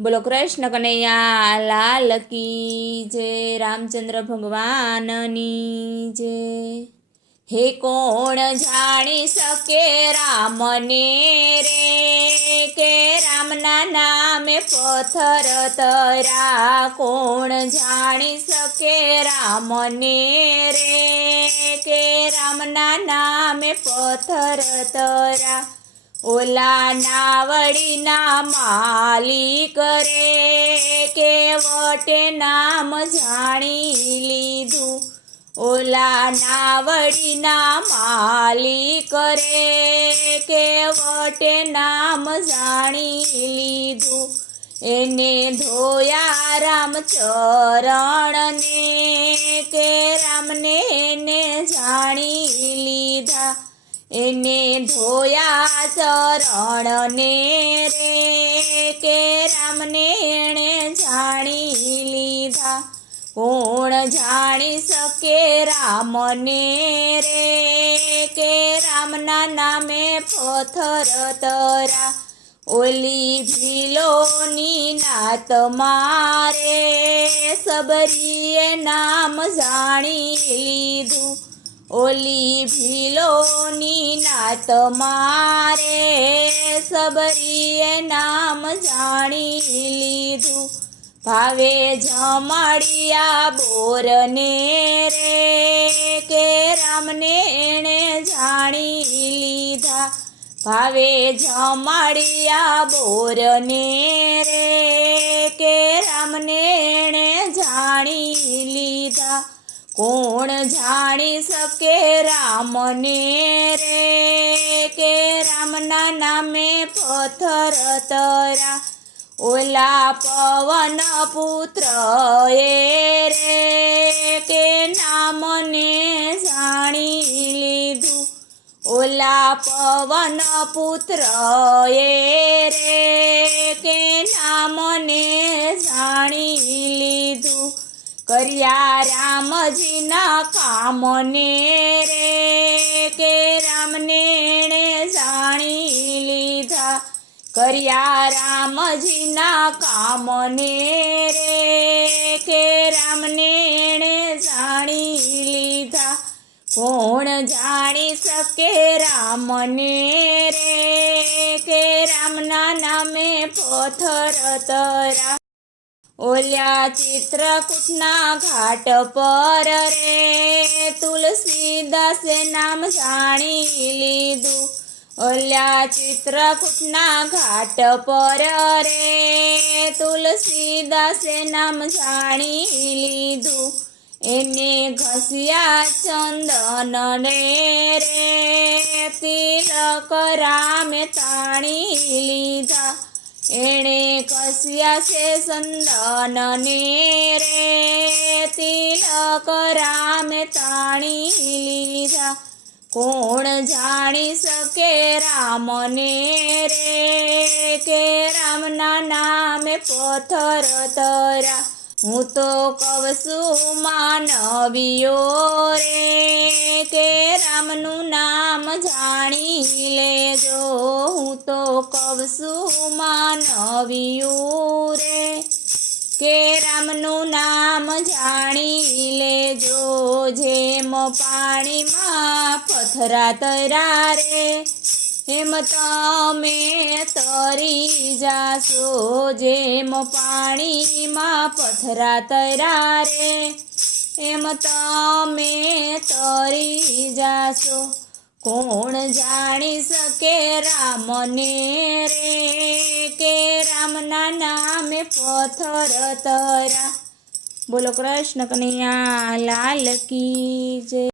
बोलो कृष्ण कन्हैया लाल की जय। रामचंद्र भगवाननी जय। हे कोण जाणी सके राम ने रे के रामना नामे पत्थर तरा। कोण जाणी सके राम ने रे के रामना नामे पत्थर तरा। ओला नावड़ी ना मालिक रे के वटे नाम जाणी लीधु। ओला नावड़ी ना मालिक रे के वटे नाम जाणी लीधु। एने धोया राम चरण ने के राम ने जाणी लीधा। एने धोया चरण ने रे के राम ने जाणी लीधा। कोण जाणी सके राम ने रे के रामना नामे पत्थर तरा। ओली भीलोनी नात मारे सबरीए नाम जाणी लीधु। ओली भीलोनी नात मारे सबरीए नाम जाणी लीधु। भावे जमड़िया बोर ने रे के राम ने जाणी लीधा। भावे जमड़िया बोर ने रे के राम ने जाणी लीधा। कोण जाणी सके राम ने रे के रामना नामे पत्थर तरा। ओला पवन पुत्र ए रे के नाम ने जाणी लीधु। ओला पवन पुत्र ए रे के नाम ने जाणी लीधु। कर्या राम जी ना काम ने रे के राम ने जाणी लीधा। कर्या राम जी ना काम ने रे के राम ने जाणी लीधा। कोण जाणी सके राम ने रे के रामना नामे पत्थर तरा। ओल्या चित्रकूटना घाट पर रे तुलसीदासे नाम जाणी लीधु। ओल्या चित्रकूटना घाट पर रे तुलसीदासे नाम जाणी लीधु। एने घसिया चंदन ने रे तिलक रामे ताणी लीधा। एणे कसिया से संदन ने रे तिलक रामे ताणी लीधा। कोण जाणी सके राम ने रे के रामना नामे पत्थर तरा। हूँ तो कवसु मानवियो रे के रामनु नाम जाणी लेजो। हूँ तो कवसु मानवियो रे के रामनु नाम जाणी लेजो। जेम पाणी मां पथरा तरा रे हेम तमे तरी जासो। जेम पाणी मां पथरा तरा रे हेम तमे तरी जासो। कोण जाणी सके राम ने रे के रामना नामे पत्थर तरा। बोलो कृष्ण कन्हैया लाल की जय।